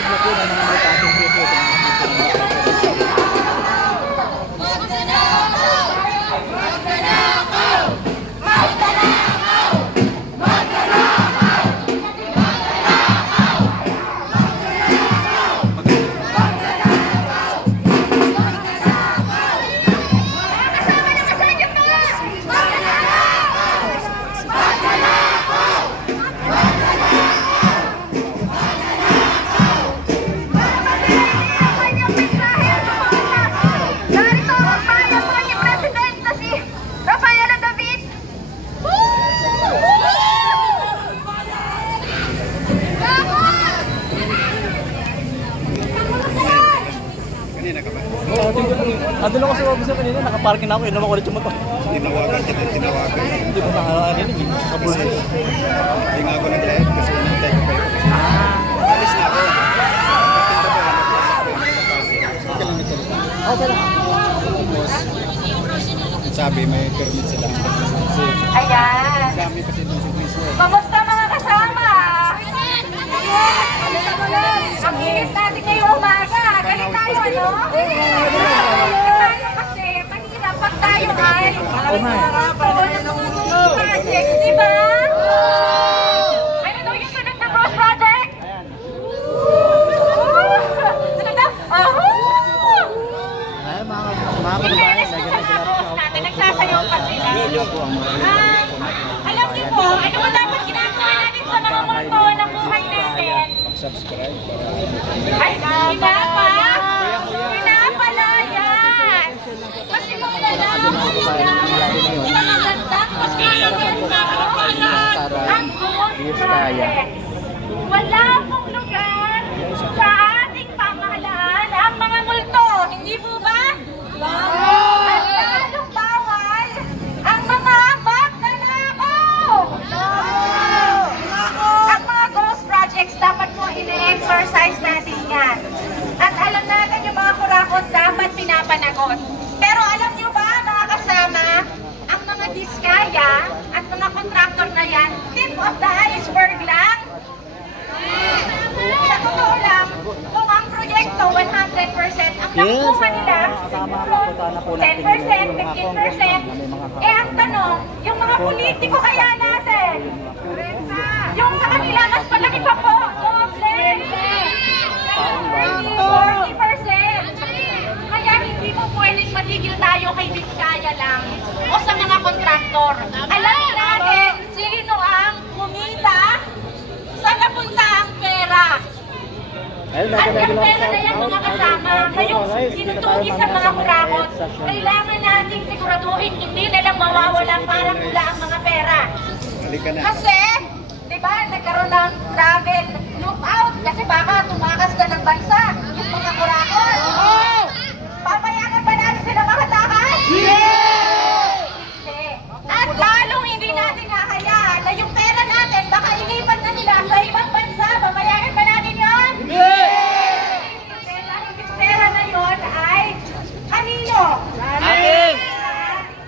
sigla po ng mga matating po. Andun ako sa office kanina, nakaparking na ako, inom ako ulit yung motor. Tinawagan kita, tinawagan. Hindi ko nakakarinig, kabul. Hindi nga ako nag-live kasi inantay ko kayo. Alis na ako. Okay lang nagsalita. Okay lang. Sabi may permit sila. Ayan. Kami kasi nung siglisyo. Kamusta mga kasama? Ang inis natin ngayong umaga. Galit tayo, ano? Kasi mahirap pag tayo ay project, di ba? Ano daw yung sunod na Cross Project? Sunod na? In fairness po sa mga boss natin, nagsasayaw pa sila. Alam niyo po, ano ba dapat ginagawa natin sa mga multo ng buhay natin? Subscribe Ay, pinapalayas! Kasi kung nalaman nila, sa magandang position ang Cross Project. Wala pong lugar sa ating pamahalaan ang mga multo, hindi po ba? At lalong bawal ang mga magnanakaw! Ang mga ghost projects dapat po ine-exercise natin yan. At alam natin yung mga kurakot dapat pinapanagot. Pero alam nyo ba mga kasama, ang mga diskaya at mga kontraktor na yan, tip of the iceberg lang. Sa totoo lang, kung ang proyekto 100%, ang nakuha nila, 10%, 15%, eh ang tanong, yung mga politiko kaya natin, yung sa kanila mas palaki pa po, doble, 40%. Kaya hindi mo pwedeng matigil tayo kay Vizcaya lang o sa mga kontraktor. Alam natin sino ang kumita, saan napunta ang pera. At yung pera na yan mga kasama, ngayong sinutugi sa mga kurakot, kailangan nating siguraduhin hindi na lang mawawala parang mula ang mga pera. Kasi, di ba, nagkaroon ng travel lookout kasi baka tumakas ka ng bansa, yung mga kurakot. Papayagan ba natin sila makatakas? At lalong hindi natin hahayaan na yung pera natin baka ilipat na nila sa ibang bansa. Papayagan ba natin yun? Dahil yung pera na yun ay kanino? Atin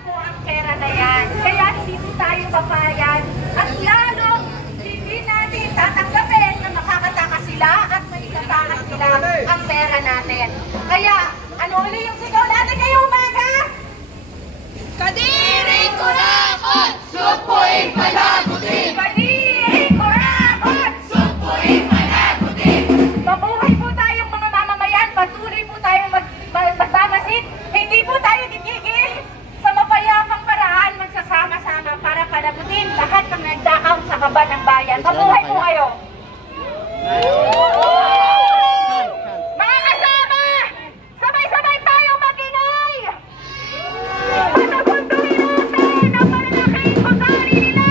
po ang pera na yan. Kaya hindi tayo papayag at lalong hindi natin tatanggapin na makakatakas sila at maikatakas nila ang pera natin. Kaya ano ulit yung sigaw natin ngayong umaga? Kadiri kurakot, supuin palagutin! Kadiri kurakot, supuin palagutin! Mabuhay po tayong mga mamamayan, patuloy po tayong magmamasid, hindi po tayo titigil sa mapayapang paraan, magsasama-sama para palagutin lahat ng nagdakaw sa kaban ng bayan. Mabuhay po kayo! Mga kasama! Sabay-sabay tayong magingay! Patapunduhin natin ang malalaking pagkari nila!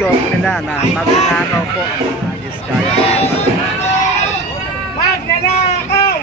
video po nila na magnanakaw po ang mga Diskaya. Magnanakaw!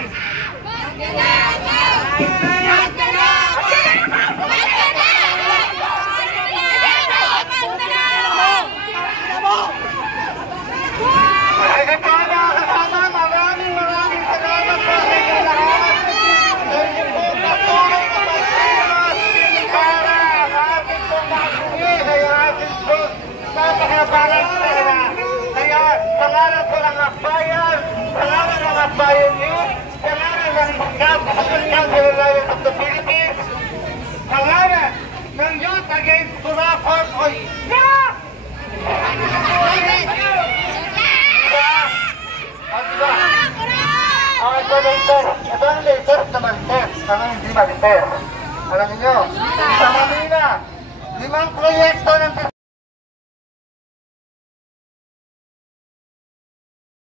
Pangalan ko ng akbayan, pangalan ng akbayan niyo, pangalan ng Government of the Philippines, pangalan ng Youth Against Corruption o YAP! Ito ang latest na marites, ang hindi marites. Alam niyo, sa Manila, 5 proyekto ng